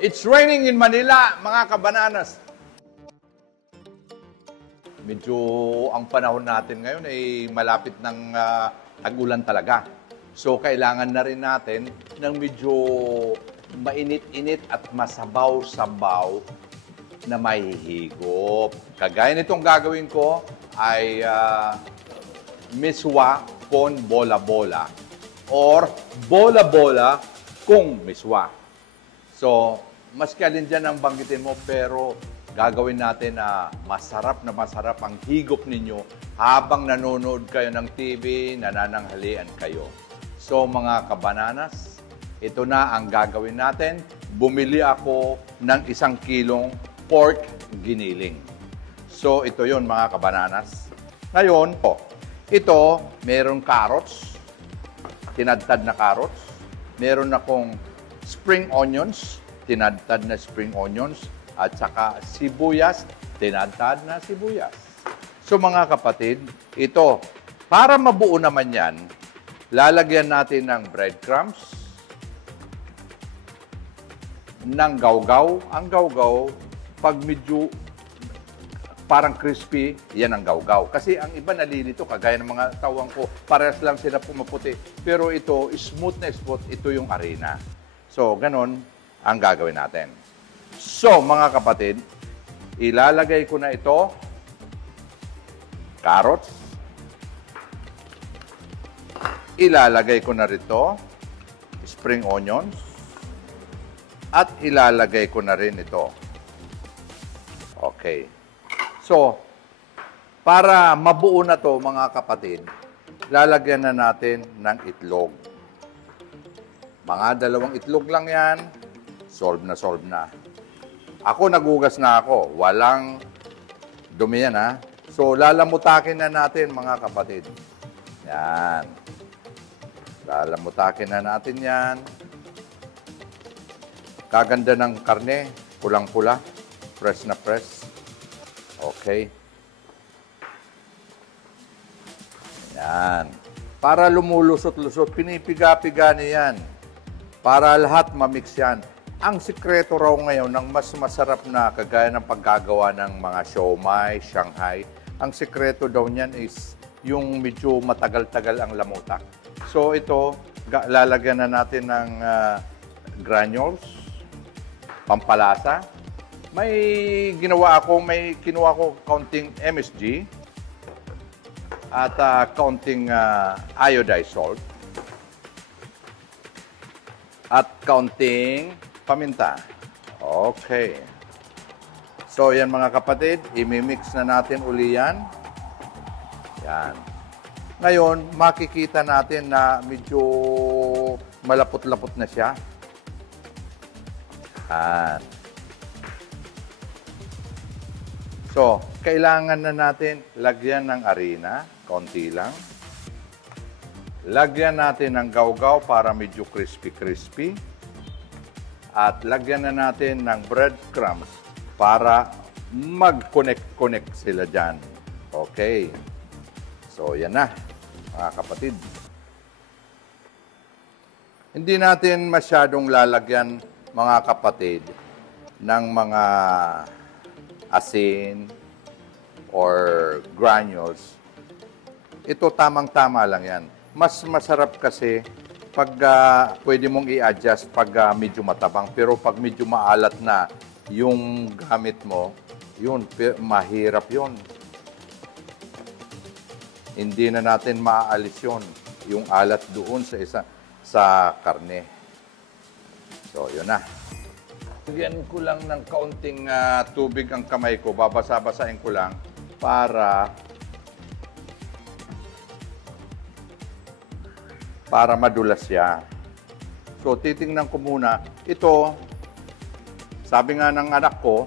It's raining in Manila, mga kabananas. Medyo ang panahon natin ngayon ay malapit ng tag-ulan talaga. So, kailangan na rin natin ng medyo mainit-init at masabaw-sabaw na mahihigop. Kagaya nitong gagawin ko ay miswa con bola-bola or bola-bola kung miswa. So, maski alin dyan ang banggitin mo, pero gagawin natin na masarap ang higop ninyo habang nanonood kayo ng TV, nanananghalian kayo. So, mga kabananas, ito na ang gagawin natin. Bumili ako ng 1 kilong pork giniling. So, ito yon mga kabananas. Ngayon, ito, meron carrots, tinadtad na carrots. Meron akong spring onions, tinadtad na spring onions, at saka sibuyas, tinadtad na sibuyas. So mga kapatid, ito, para mabuo naman yan, lalagyan natin ng breadcrumbs, ng gawgaw. Ang gawgaw, pag medyo parang crispy, yan ang gawgaw. Kasi ang iba nalilito, kagaya ng mga tawang ko, parehas lang sila pumaputi. Pero ito, smooth na smooth, ito yung arena. So, ganon ang gagawin natin. So, mga kapatid, ilalagay ko na ito, carrots, ilalagay ko na rito, spring onions, at ilalagay ko na rin ito. Okay. So, para mabuo na to mga kapatid, lalagyan na natin ng itlog. Mga 2 itlog lang yan, solve na solve na. Ako, nagugas na ako. Walang dumi yan, ha? So, lalamutakin na natin, mga kapatid. Yan. Lalamutakin na natin yan. Kaganda ng karne, pulang-pula, fresh na fresh. Okay. Yan. Para lumulusot-lusot, pinipiga-piga niyan. Para lahat mamix yan. Ang sikreto raw ngayon ng mas masarap na kagaya ng paggagawa ng mga siomai, Shanghai, ang sikreto daw niyan is yung medyo matagal-tagal ang lamutak. So ito, lalagyan na natin ng granules, pampalasa. May kinuha ko kaunting MSG at kaunting iodized salt at kaunting paminta. Okay. So, yan mga kapatid, imimix na natin uli yan. Yan. Ngayon, makikita natin na medyo malapot-lapot na siya. Yan. So, kailangan na natin lagyan ng harina, konti lang. Lagyan natin ng gawgaw para medyo crispy-crispy. At lagyan na natin ng breadcrumbs para mag-connect-connect sila dyan. Okay. So, yan na, mga kapatid. Hindi natin masyadong lalagyan, mga kapatid, ng mga asin or granules. Ito tamang-tama lang yan. Mas masarap kasi pag pwede mong i-adjust pag medyo matabang. Pero pag medyo maalat na yung gamit mo, yun, mahirap yun. Hindi na natin maaalis yun, yung alat doon sa karne. So, yun na. Lagyan ko lang ng kaunting tubig ang kamay ko. Babasa-basahin ko lang para madulas siya. So, titingnan ko muna. Ito, sabi nga ng anak ko,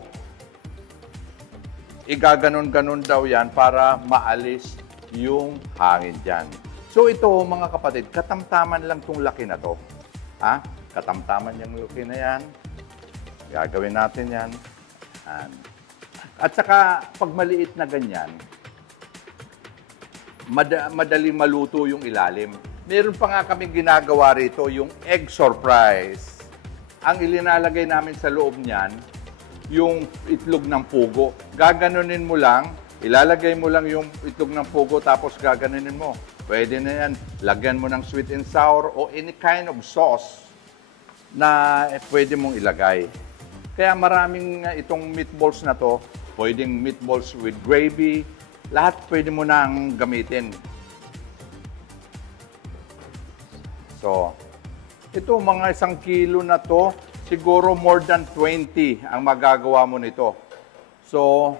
igaganon-ganon daw yan para maalis yung hangin dyan. So, ito, mga kapatid, katamtaman lang itong laki na to. Ha? Katamtaman yung laki na yan. Gagawin natin yan. At saka, pag maliit na ganyan, madali maluto yung ilalim. Meron pa nga kaming ginagawa rito, yung egg surprise. ang ilinalagay namin sa loob niyan, yung itlog ng pugo. Gaganunin mo lang, ilalagay mo lang yung itlog ng pugo tapos gaganunin mo. Pwede na yan. Lagyan mo ng sweet and sour o any kind of sauce na pwede mong ilagay. Kaya maraming itong meatballs na to, pwedeng meatballs with gravy, lahat pwede mo nang gamitin. So, ito mga 1 kilo na to, siguro more than 20 ang magagawa mo nito. So,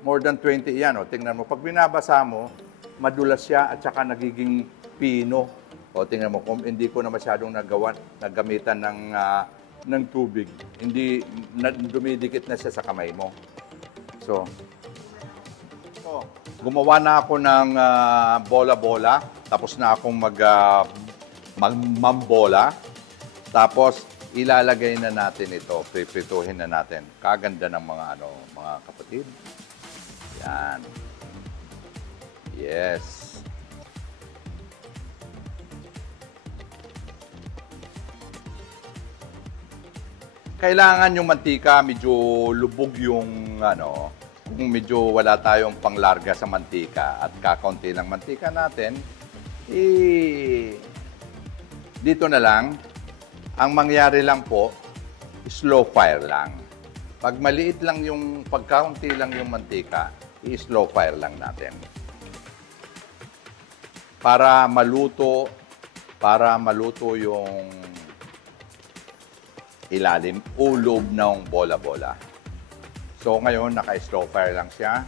more than 20 yan. O, tingnan mo, pag binabasa mo, madulas siya at saka nagiging pino. O, tingnan mo, kung hindi ko na masyadong naggamitan ng tubig. Hindi, dumidikit na siya sa kamay mo. So, gumawa na ako ng bola-bola. Tapos na akong mambola. Tapos, ilalagay na natin ito. Piprituhin na natin. Kaganda ng mga kapatid. Yan. Yes. Kailangan yung mantika, medyo lubog yung kung medyo wala tayong panglarga sa mantika at kakaunti lang mantika natin, dito na lang, ang mangyari lang po, slow fire lang. Pag maliit lang yung, pagkaunti lang yung mantika, i-slow fire lang natin. Para maluto yung ilalim o loob ng bola-bola. So ngayon, naka-slow fire lang siya.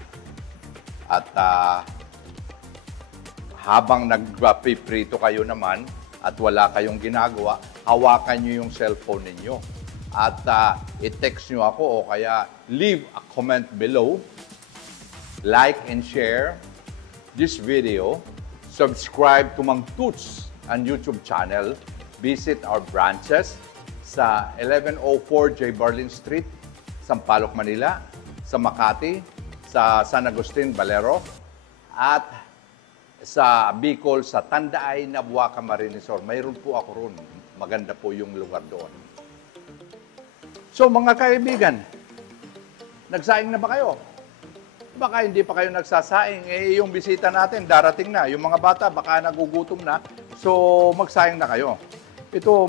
At habang nagpiprito kayo naman at wala kayong ginagawa, hawakan nyo yung cellphone ninyo. At i-text nyo ako o kaya leave a comment below. Like and share this video. Subscribe to Mang Toots and YouTube channel. Visit our branches sa 1104 J. Barlin Street, Sampaloc, Manila, sa Makati, sa San Agustin, Valero, at sa Bicol, sa Tandaay, Nabuaca, Marinesor. Mayroon po ako roon. Maganda po yung lugar doon. So mga kaibigan, nagsaing na ba kayo? Baka hindi pa kayo nagsasaing. Yung bisita natin, darating na. Yung mga bata, baka nagugutom na. So magsaing na kayo. Ito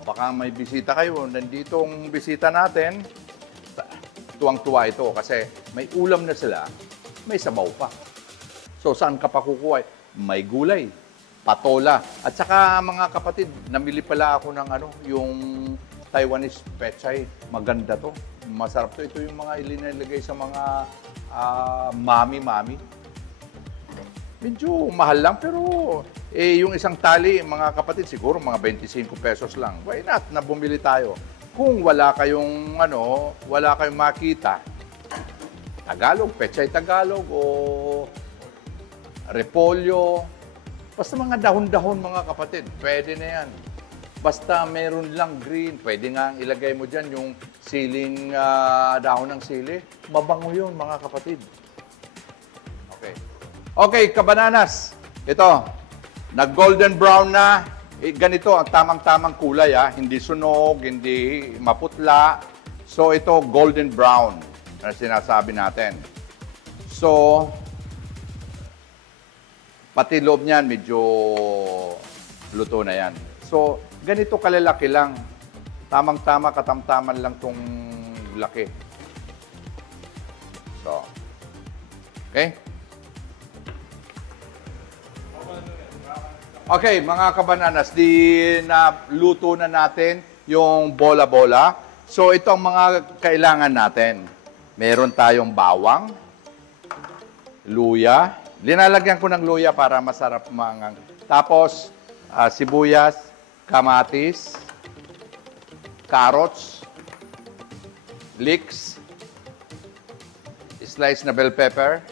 baka may bisita kayo. Nanditong bisita natin, tuwang-tuwa ito kasi may ulam na sila, may sabaw pa. So saan ka pa kukuha? May gulay, patola. At saka mga kapatid, namili pala ako ng yung Taiwanese pechay. Maganda to. Masarap to. Ito yung mga ilinalagay sa mga mami-mami. Medyo mahal lang pero yung isang tali, mga kapatid, siguro mga 25 pesos lang. Why not na bumili tayo? Kung wala kayong makita, Tagalog, pechay Tagalog o repolyo, basta mga dahon-dahon mga kapatid, pwede na yan. Basta meron lang green, pwede nga ilagay mo dyan yung siling dahon ng sili. Mabango yun mga kapatid. Okay, kabananas. Ito, nag-golden brown na. Ganito ang tamang-tamang kulay. Hindi sunog, hindi maputla. So, ito, golden brown na sinasabi natin. So, pati loob niyan, medyo luto na yan. So, ganito kalalaki lang. Tamang-tama, katamtaman lang tong laki. So, okay? Okay, mga kabananas, luto na natin yung bola-bola. So, ito ang mga kailangan natin. Meron tayong bawang, luya. Linalagyan ko ng luya para masarap mangang. Tapos, sibuyas, kamatis, carrots, leeks, slice na bell pepper,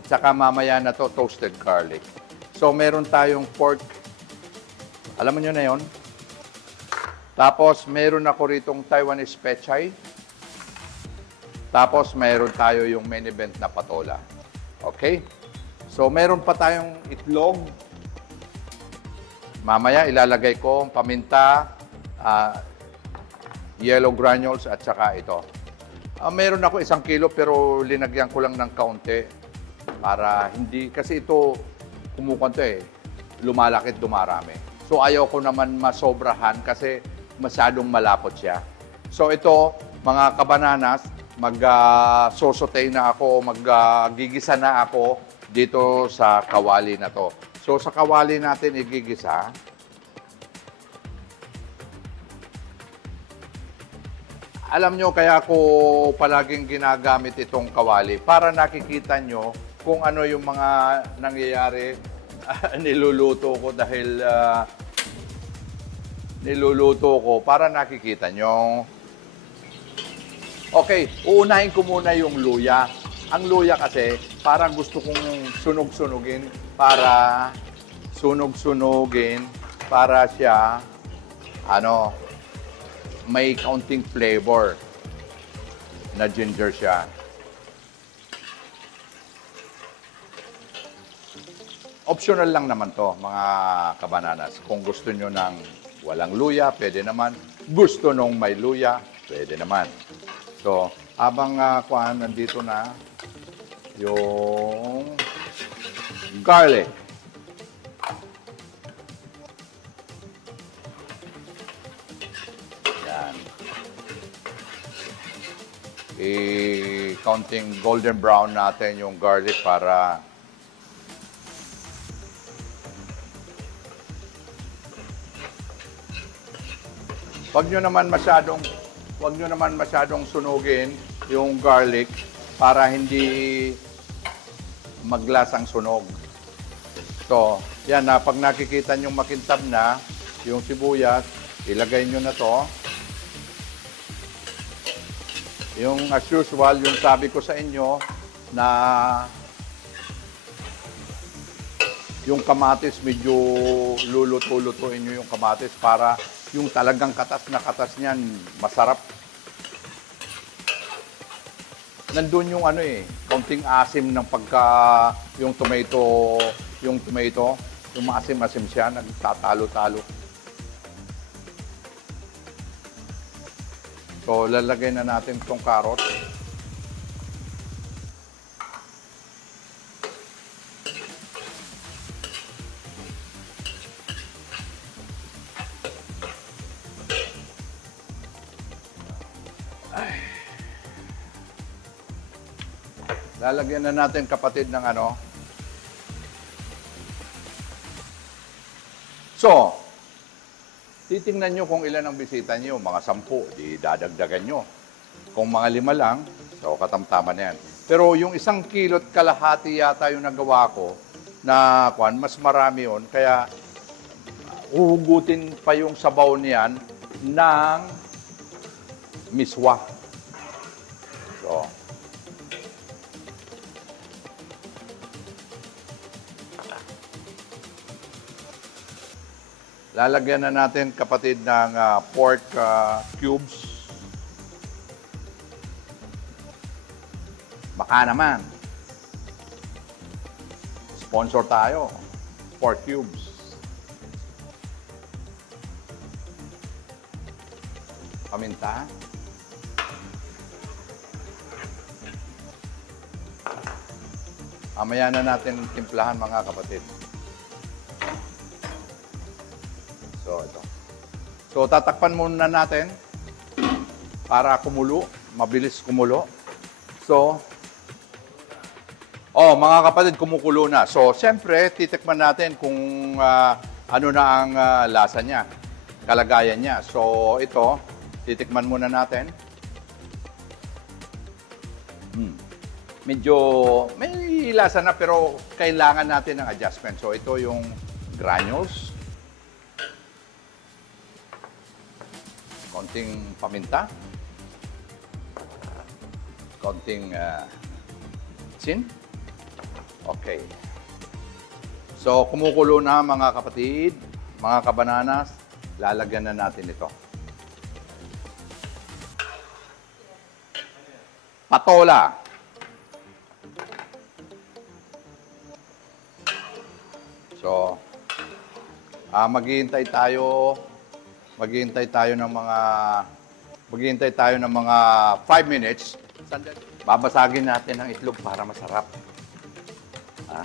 at saka mamaya na to toasted garlic. So, meron tayong pork. Alam mo nyo na yon. Tapos, meron ako ritong Taiwanese pechay. Tapos, meron tayo yung main event na patola. Okay? So, meron pa tayong itlog. Mamaya, ilalagay ko paminta, ah, yellow granules at saka ito. Meron ako 1 kilo pero linagyan ko lang ng kaunti para hindi, kasi ito kumukunto lumalaki at dumarami. So ayaw ko naman masobrahan kasi masyadong malapot siya. So ito, mga kabananas, mag-sosotay na ako, mag-gigisa na ako dito sa kawali na to. So sa kawali natin igigisa. Alam nyo, kaya ko palaging ginagamit itong kawali para nakikita nyo kung ano yung mga nangyayari. Niluluto ko dahil niluluto ko para nakikita nyo. Okay, uunahin ko muna yung luya. Ang luya kasi, parang gusto kong sunog-sunugin para siya, may kaunting flavor na ginger siya. Optional lang naman to, mga kabananas. Kung gusto nyo ng walang luya, pwede naman. Gusto nung may luya, pwede naman. So, habang nandito na yung garlic. Yan. Counting golden brown natin yung garlic para Huwag nyo naman masyadong sunugin yung garlic para hindi maglasang sunog. So, yan na, pag nakikita nyo makintab na yung sibuyas, ilagay nyo na to. Yung as usual, yung sabi ko sa inyo na yung kamatis, medyo luluto-lutuin nyo yung kamatis para yung talagang katas na katas niyan, masarap. Nandun yung kaunting asim ng pagka, yung tomato, yung maasim-asim siya, nagtatalo-talo. So, lalagay na natin itong carrot. Lalagyan na natin, kapatid, ng So, titingnan nyo kung ilan ang bisita nyo. Mga 10, di dadagdagan nyo. Kung mga 5 lang, so katamtaman na yan. Pero yung 1 kilo't kalahati yata yung nagawa ko na mas marami yun. Kaya uhugutin pa yung sabaw niyan ng miswa. So, lalagyan na natin, kapatid, ng pork cubes. Baka naman. Sponsor tayo. Pork cubes. Paminta. Mamaya na natin timplahan, mga kapatid. So, ito. So, tatakpan muna natin para kumulo. Mabilis kumulo. So, mga kapatid, kumukulo na. So, siyempre, titikman natin kung ano na ang lasa niya, kalagayan niya. So, ito, titikman muna natin. Medyo may lasa na, pero kailangan natin ng adjustment. So, ito yung granules. Konting paminta. Konting asin. Okay. So, kumukulo na, mga kapatid, mga kabananas. Lalagyan na natin ito. Patola. So, maghihintay tayo Maghihintay tayo ng mga 5 minutes. Babasagin natin ang itlog para masarap. Ha?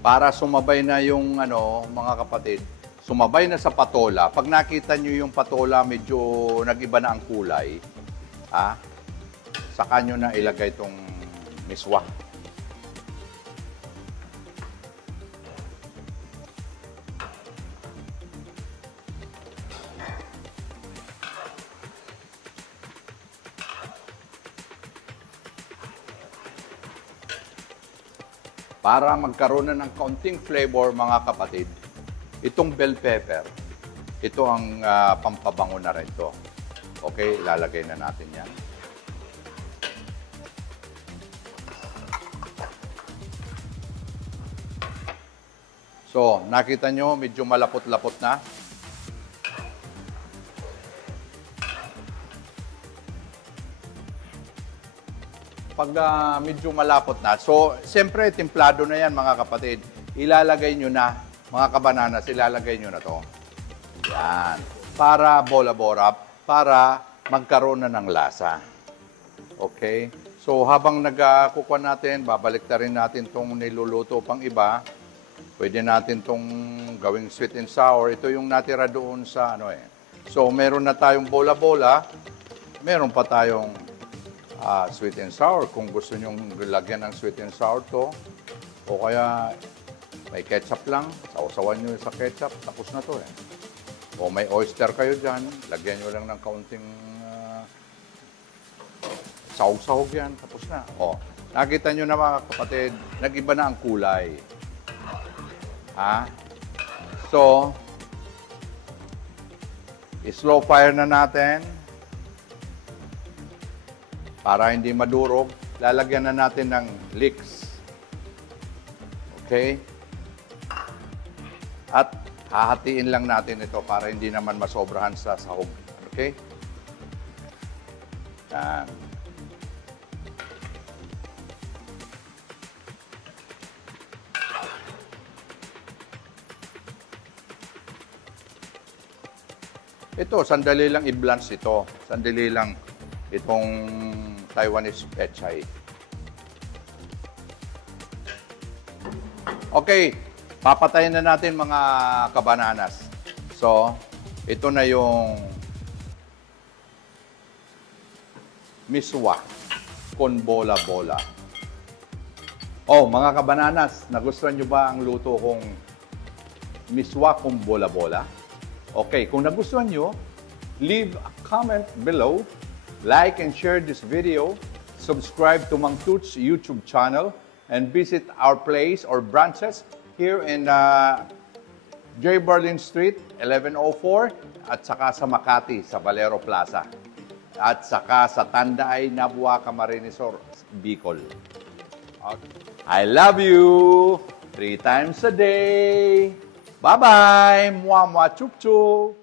Para sumabay na yung mga kapatid, sumabay na sa patola. Pag nakita nyo yung patola medyo nag-iba na ang kulay, saka nyo na ilagay itong miswa. Para magkaroon na ng kaunting flavor, mga kapatid, itong bell pepper, ito ang pampabango na rin to. Okay, ilalagay na natin yan. So, nakita nyo, medyo malapot-lapot na. Pag medyo malapot na, so, siyempre, templado na yan, mga kapatid. Ilalagay nyo na, mga kabananas, ilalagay nyo na to. Yan. Para bola-bora, para magkaroon na ng lasa. Okay? So, habang nagkukuha natin, babalik na rin natin itong niluluto pang iba. Pwede natin itong gawing sweet and sour. Ito yung natira doon sa So, meron na tayong bola-bola. Meron pa tayong sweet and sour. Kung gusto nyong lagyan ng sweet and sour to, o kaya may ketchup lang, sausawan nyo sa ketchup, tapos na to eh. O may oyster kayo dyan, lagyan nyo lang ng kaunting sahog-sahog yan, tapos na. O, nakita nyo na, mga kapatid, nag-iba na ang kulay. So, slow fire na natin. Para hindi madurog, lalagyan na natin ng leeks. Okay? At hahatiin lang natin ito para hindi naman masobrahan sa sahog. Okay? Yan. Ito, sandali lang i-blanch ito. Sandali lang itong Taiwanese pechay. Okay, papatayin na natin, mga kabananas. So, ito na yung miswa con bola-bola. Oh, mga kabananas, nagustuhan nyo ba ang luto kong miswa con bola-bola? Okay, kung nagustuhan nyo, leave a comment below. Like and share this video, subscribe to Mang Toots YouTube channel, and visit our place or branches here in J. Berlin Street, 1104, at saka sa Makati, sa Valero Plaza, at saka sa Tandaay, Nabua, Camarines Sur, Bicol. Okay. I love you 3 times a day. Bye-bye. Mwah, mwah, chup, chup.